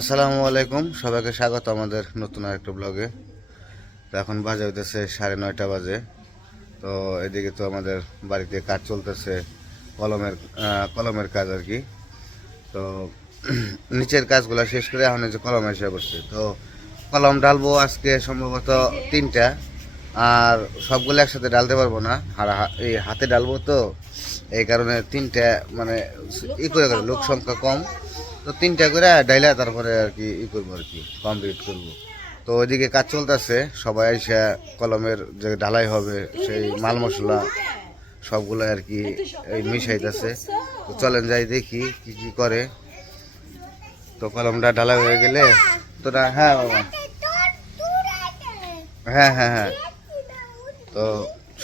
আসসালামু আলাইকুম, সবাইকে স্বাগত আমাদের নতুন আরেকটা ব্লগে। তো এখন বাজে হইতেছে 9:30 বাজে। তো এদিকে তো আমাদের বাড়িতে কাজ চলতেছে, কলমের কাজ আর কি। তো নিচের কাজগুলো শেষ করে এখন যে কলম এসে করছে। তো কলম ডালবো আজকে সম্ভবত 3টা, আর সবগুলো একসাথে ডালতে পারবো না, আর এই হাতে ডালবো তো, এই কারণে 3টা মানে করে লোক সংখ্যা কম, তো 3টা করে ডাইলা তারপরে আর কি করবো আর কি কমপ্লিট করবো। তো ওইদিকে কাজ চলতেছে, সবাই এসে কলমের যে ঢালাই হবে সেই মাল মশলা সবগুলো আর কি এই মিশাইতেছে। তো চলেন যাই দেখি কি কি করে। তো কলমটা ঢালাই হয়ে গেলে তো হ্যাঁ বাবা, হ্যাঁ হ্যাঁ হ্যাঁ, তো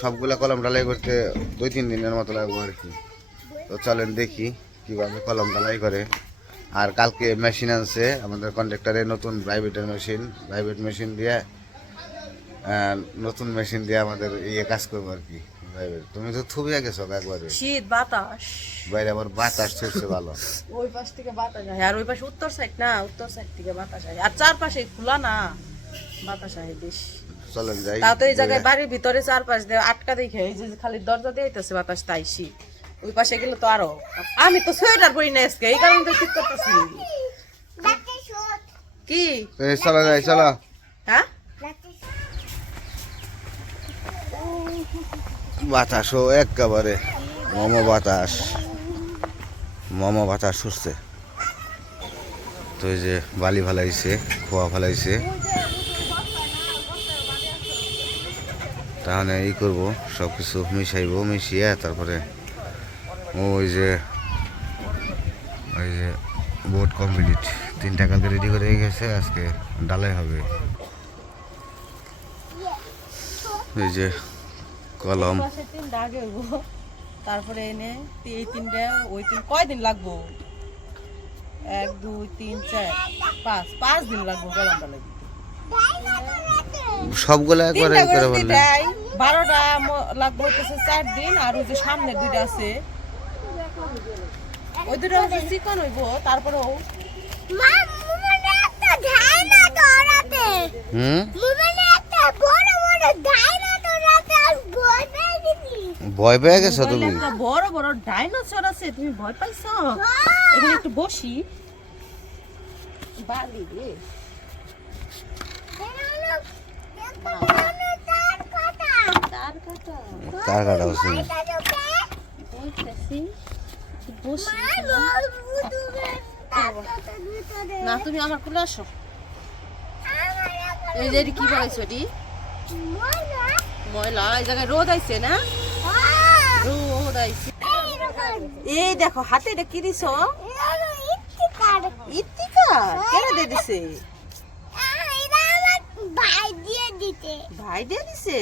সবগুলা কলম ঢালাই করতে 2-3 দিনের মতো লাগবে আর কি। তো চলেন দেখি কিভাবে কলম ঢালাই করে। আর কালকে মেশিন আনছে আমাদের কন্ট্রাক্টরে, নতুন প্রাইভেট মেশিন দিয়ে, নতুন মেশিন দিয়ে আমাদের ইয়ে কাজ করবো আর কি। তুমি তো থুবিয়া গেছো একবারে, শীত বাতাস বাইরে আবার বাতাস ছুটছে ভালো। ওই পাশ থেকে বাতাস আসে, আর ওই পাশে উত্তর সাইড না, উত্তর সাইড থেকে বাতাস আসে, আর চারপাশে খোলা না, বাতাস আসে বেশ। চলেন যাই। তাও তো এই জায়গায় বাড়ির ভিতরে চারপাশ দিয়ে আটকা দেখে, এই যে খালি দরজা দিয়ে আইতেছে বাতাস, তাই শীত। ওই পাশে গেলে তো আরো, আমি তো সোয়েটার পরি না আজকে, এই কারণে তো শীত করতেছি। কি চলো যাই, চলো। হ্যাঁ, বাতাসও একেবারে মম বাতাস উঠছে। তো এই যে বালি ফালাইছে, খোয়া ফালাইছে, তাহলে ই করবো সব কিছু মিশিয়ে তারপরে ওই যে বোর্ড কমপ্লিট। 3টা কালকে রেডি করে গেছে, আজকে ডালাই হবে। এই যে কলম, তারপরে এনে এই 3টা ওই 3 কয়দিন লাগবো? 1 2 3 4 5 দিন লাগবো কলমটা লাগবে। সবগুলা একবার করে বললে 12টা লাগবে হচ্ছে 4 দিন, আর ওই যে সামনে 2টা আছে ওই 2টা হচ্ছে চিকন হইব। তারপরেও ভয় পেয়ে গেছো তুমি? বড় বড় ডাইনোসর আছে, তুমি ভয় পাইছো? এখানে একটু বসি, বালি রে তার কাটা হচ্ছে না, তুমি আমার কোলে আসো। এই যে কি বলাইছো এটি ময়লা, এই জায়গায় রোদ আইছে না, রোদ আইছে। এই দেখো হাতে এটা কি দিছো? ইত্তিকার কেন দিয়ে দিছে? ভাই দিয়ে দিছে।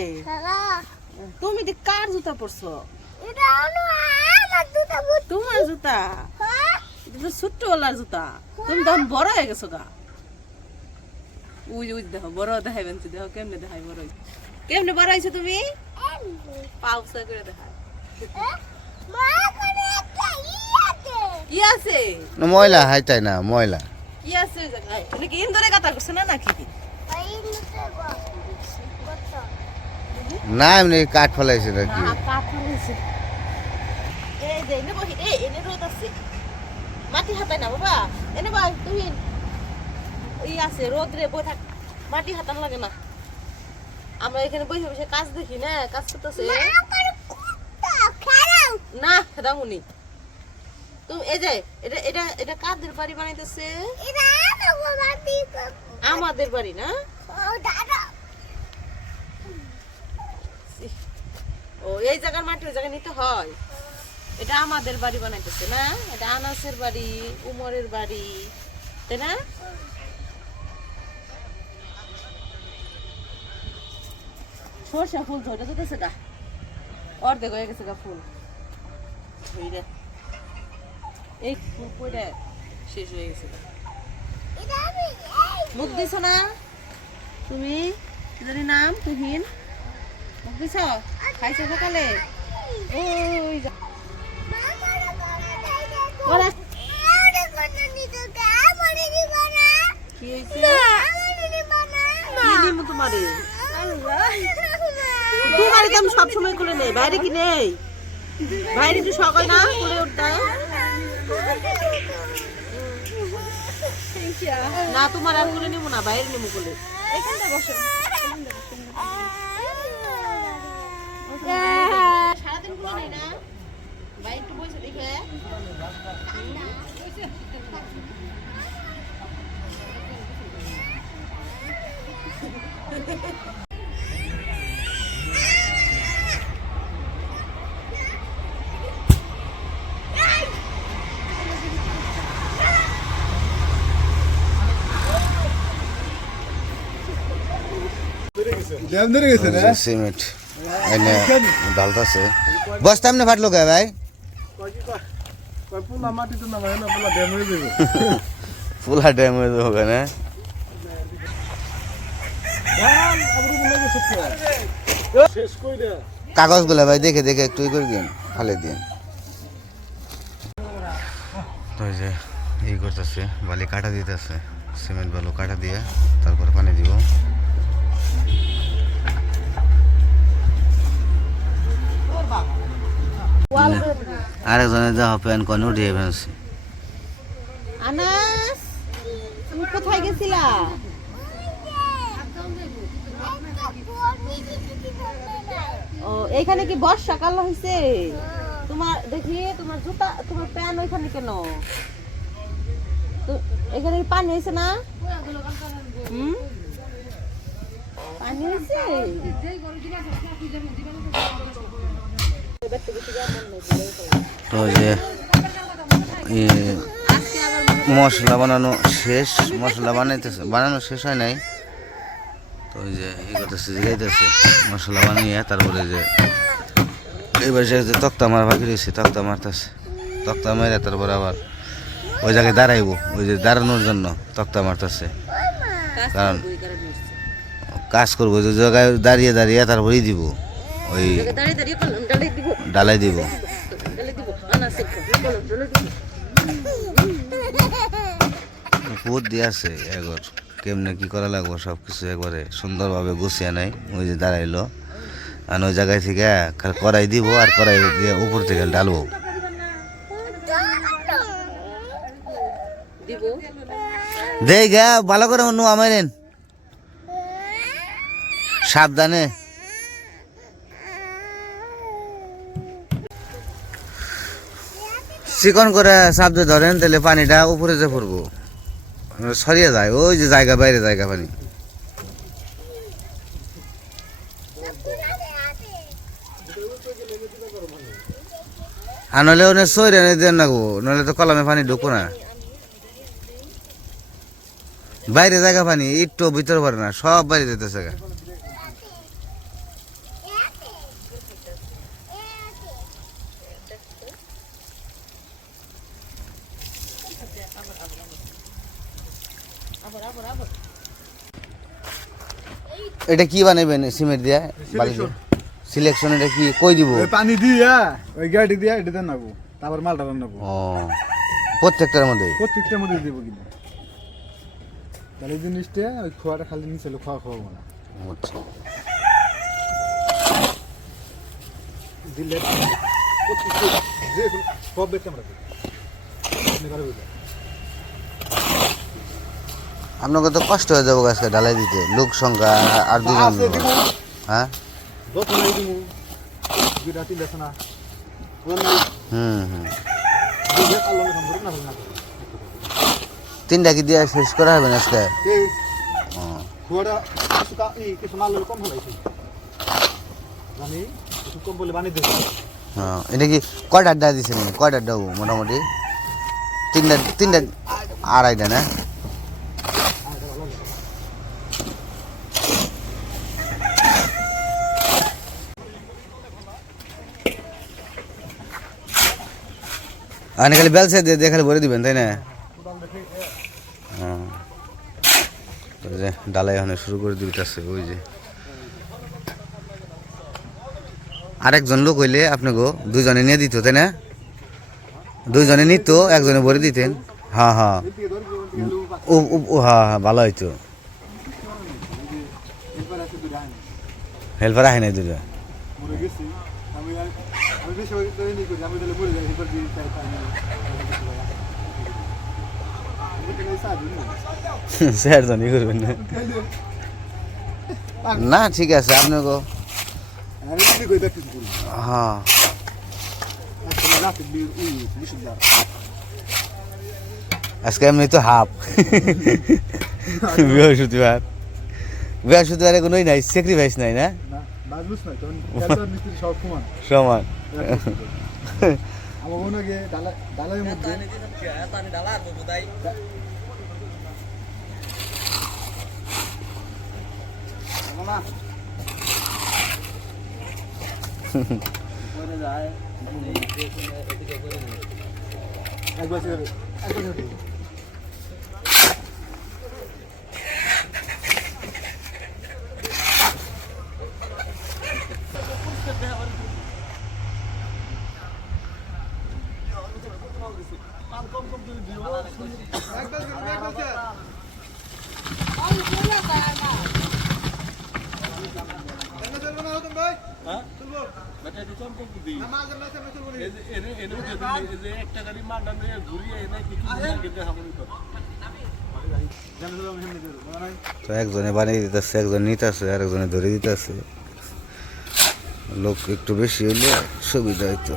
তুমি কার জুতা পরছো? তোমার জুতা? ছোট্ট ওলার জুতা, তুমি তখন বড় হয়ে গেছো গা। উই দেখো বড় দেখাইবেন, দেখো কেমনে দেখাই বড় হয়েছে, কেমনে বড় হয়েছে তুমি? পাউসা করে দেখায়। কি আছে? ময়লা হাইতাই না, ময়লা কি আছে ওই জায়গায়? এটা কি ইন্দুরে কাটা করছে না নাকি? না এমনি কাঠ ফেলাইছে নাকি? কাঠ ফেলাইছে। এই যে এনে বহি, এনে রোদ আছে, মাটি হাতাই না বাবা, এনে ভাই তুমি এই আছে রোদ রে, বই থাক, মাটি হাতান লাগে না। আমরা এখানে বসে বসে কাজ দেখি না, কাজ করতেছে না দামুনি। তুমি এই যে এটা এটা এটা কাদের বাড়ি বানাইতেছে? আমাদের বাড়ি না? ও এই জায়গার মাটি ওই জায়গায় নিতে হয়। এটা আমাদের বাড়ি বানাইতেছে না, এটা আনাসের বাড়ি, উমরের বাড়ি, তাই না? সরষা ফুল ধরে যেতেছে গা, অর্ধেক হয়ে গেছে গা ফুল, এই ফুল পড়ে শেষ হয়ে গেছে। মুখ দিছ না তুমি? জানি নাম তুহিন, মুখ দিছ? খাইছো সকালে? ওই ওরা তোমারে তোমারে তো আমি সবসময় কোলে নেই, বাইরে কি নেই? বাইরে একটু সকাল না কোলে উঠতে না, তোমার আর কোলে নেবো না, বাইরে নেবো কোলে। এখানটা বসো, সারাদিন কোলে নেই না, বাইরে একটু বসে দেখে। সিমেন্ট এনে ঢালতেছে। বস্তা এমনি ফাটলো কে ভাই? ফুলা ড্যাম হয়ে যাবে না? কাগজ গুলা ভাই দেখে দেখে একটু করে দিন, ফালে দিন। তো এই যে ই করতেছে, বালি কাটা দিতেছে, সিমেন্ট বালু কাটা দিয়ে তারপরে পানি দিব। আরেকজনের যা প্যান কনে উঠিয়ে ফেলছি। আনাস, তুমি কোথায় গেছিলা? ও, এইখানে কি বর্ষাকাল হয়েছে? তোমার দেখি তোমার জুতা, তোমার প্যান ওইখানে কেন? এখানে পানি হয়েছে না? পানি হয়েছে? তো যে মশলা বানানো শেষ, মশলা বানানো শেষ হয় নাই। তো ওই যে ই করতেছে, জিগাইতেছে মশলা বানিয়ে, তারপরে যে এবার যে তক্তা মারা বাকি রয়েছে, তক্তা মারতেছে, তক্তা মেরে তারপরে আবার ওই জায়গায় দাঁড়াইবো, ওই যে দাঁড়ানোর জন্য তক্তা মারতেছে। কারণ কাজ করবো যে জায়গায় দাঁড়িয়ে দাঁড়িয়ে তারপরেই দিব, ওই ডালাই দিব। বুদ্ধি আছে একবার, কেমনে কি করা লাগবো সব কিছু একবারে সুন্দরভাবে গুছিয়ে নেয়। ওই যে দাঁড়াইলো, আর ওই জায়গায় থেকে কড়াই দিব, আর কড়াই দিয়ে উপর থেকে ডালবো। দেখ গা ভালো করে অন্য আমারেন, সাবধানে। চিকন করে চাপ দিয়ে ধরেন, তাহলে পানিটা উপরে যে পড়বো, সরিয়ে যায় ওই যে জায়গা, বাইরে জায়গা পানি। আর নইলে ওনে সইরে দেন না গো, নইলে তো কলমে পানি ঢুকবো না। বাইরে জায়গা পানি একটু ভিতরে পারে না, সব বাইরে যেতেছে। এটা কি বানাইবেন সিমেন্ট দিয়া? সিলেকশন এটা কি কই দিব? পানি দিয়া ওই গাড়ি দিয়া এটা দেন নাবো, তারপর মালটা রান্নাবো। ও, প্রত্যেকটার মধ্যে দিব কিনা, তাহলে জিনিসটা ওই খোয়াটা খালি নিচে খাওয়া খাওয়াবো না। আচ্ছা, দিলে সব বেচে আমরা আপনাকে তো কষ্ট হয়ে যাবো গাছকে ঢালাই দিতে, লোক সংখ্যা আর দুজন। হ্যাঁ, তিনটা কি দিয়ে শেষ করা হবে না আজকে? এটা কি কয়টা আড্ডা দিচ্ছেন? কয়টা আড্ডা মোটামুটি? তিনটা আড়াইটা না? আপনি খালি বেলসে দিয়ে খালি ভরে দিবেন, তাই না? হ্যাঁ, ডালাই এখন শুরু করে দিতেছে। ওই যে আরেকজন লোক হইলে আপনাকে দুজনে নিয়ে দিত, তাই না? দুজনে নিত, একজনে ভরে দিতেন। হ্যাঁ হ্যাঁ, হ্যাঁ হ্যাঁ, ভালো হইতো। যায় না হেল্পার আহে নাই দুটা মরে গেছি আমি আমি বেশি করে নি করি আমি তাহলে মরে যাই হেল্পার দিয়ে তাই তাই আমি তো সাহায্য নেই স্যার জানি করবেন না না ঠিক আছে আপনি গো আমি কি কই দেখতে করি হ্যাঁ আসলে রাতে বিয়ে বেশি দাও আজকে এমনি তো হাফ বৃহস্পতিবার বৃহস্পতিবারে কোনোই নাই স্যাক্রিফাইস নাই না না বাজবুস না তখন হেল্পার মিস্ত্রি সব সমান সমান আমার মনে হয় ডালার মধ্যে একবার তো একজনে বানিয়ে দিতেছে একজন নিতেছে আর একজনে ধরে দিতেছে লোক একটু বেশি হইলে সুবিধা হইতো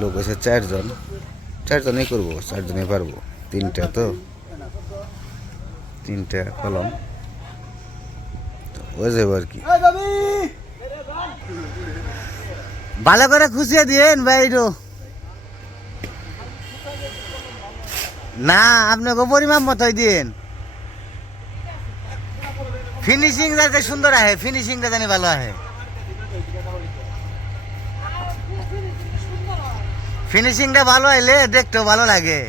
লোক আছে চারজনই করবো চারজনই পারবো তিনটা তো তিনটা কলম তো হয়ে যাবো আর কি ভালো করে খুশিয়ে দিয়েন ভাই একটু না আপনাকে পরিমাপ মতোই দিন ফিনিশিং যাতে সুন্দর আহে ফিনিশিংটা জানি ভালো আহে ফিনিশিংটা ভালো আইলে দেখতেও ভালো লাগে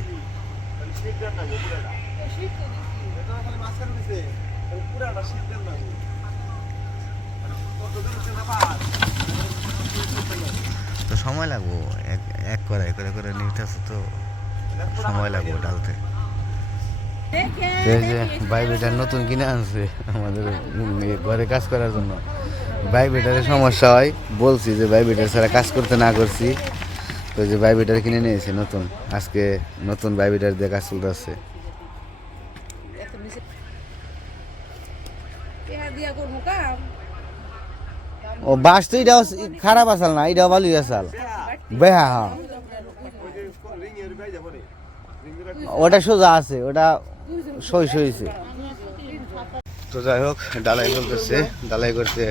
তো সময় লাগবো এক করে নিতে আছে তো সময় লাগবো ডালতে এই যে বাইবেটার নতুন কিনে আনছে আমাদের ঘরে কাজ করার জন্য বাইবেটারের সমস্যা হয় বলছি যে বাইবেটার ছাড়া কাজ করতে না করছি তো যে বাইবেটার কিনে নিয়েছে নতুন আজকে নতুন বাইবেটার দিয়ে কাজ চলতে আসছে ও বাস তো এটাও খারাপ আসাল না এটাও ভালোই আসাল বেহা হ্যাঁ ওটা সোজা আছে ওটা সইছে তো যাই হোক ডালাই চলতেছে ডালাই করতে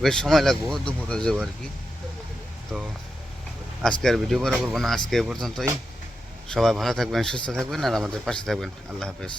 বেশ সময় লাগবো দুপুর হয়ে যাবো আর কি তো আজকে আর ভিডিও করা করবো না আজকে এ পর্যন্তই সবাই ভালো থাকবেন সুস্থ থাকবেন আর আমাদের পাশে থাকবেন আল্লাহ হাফেজ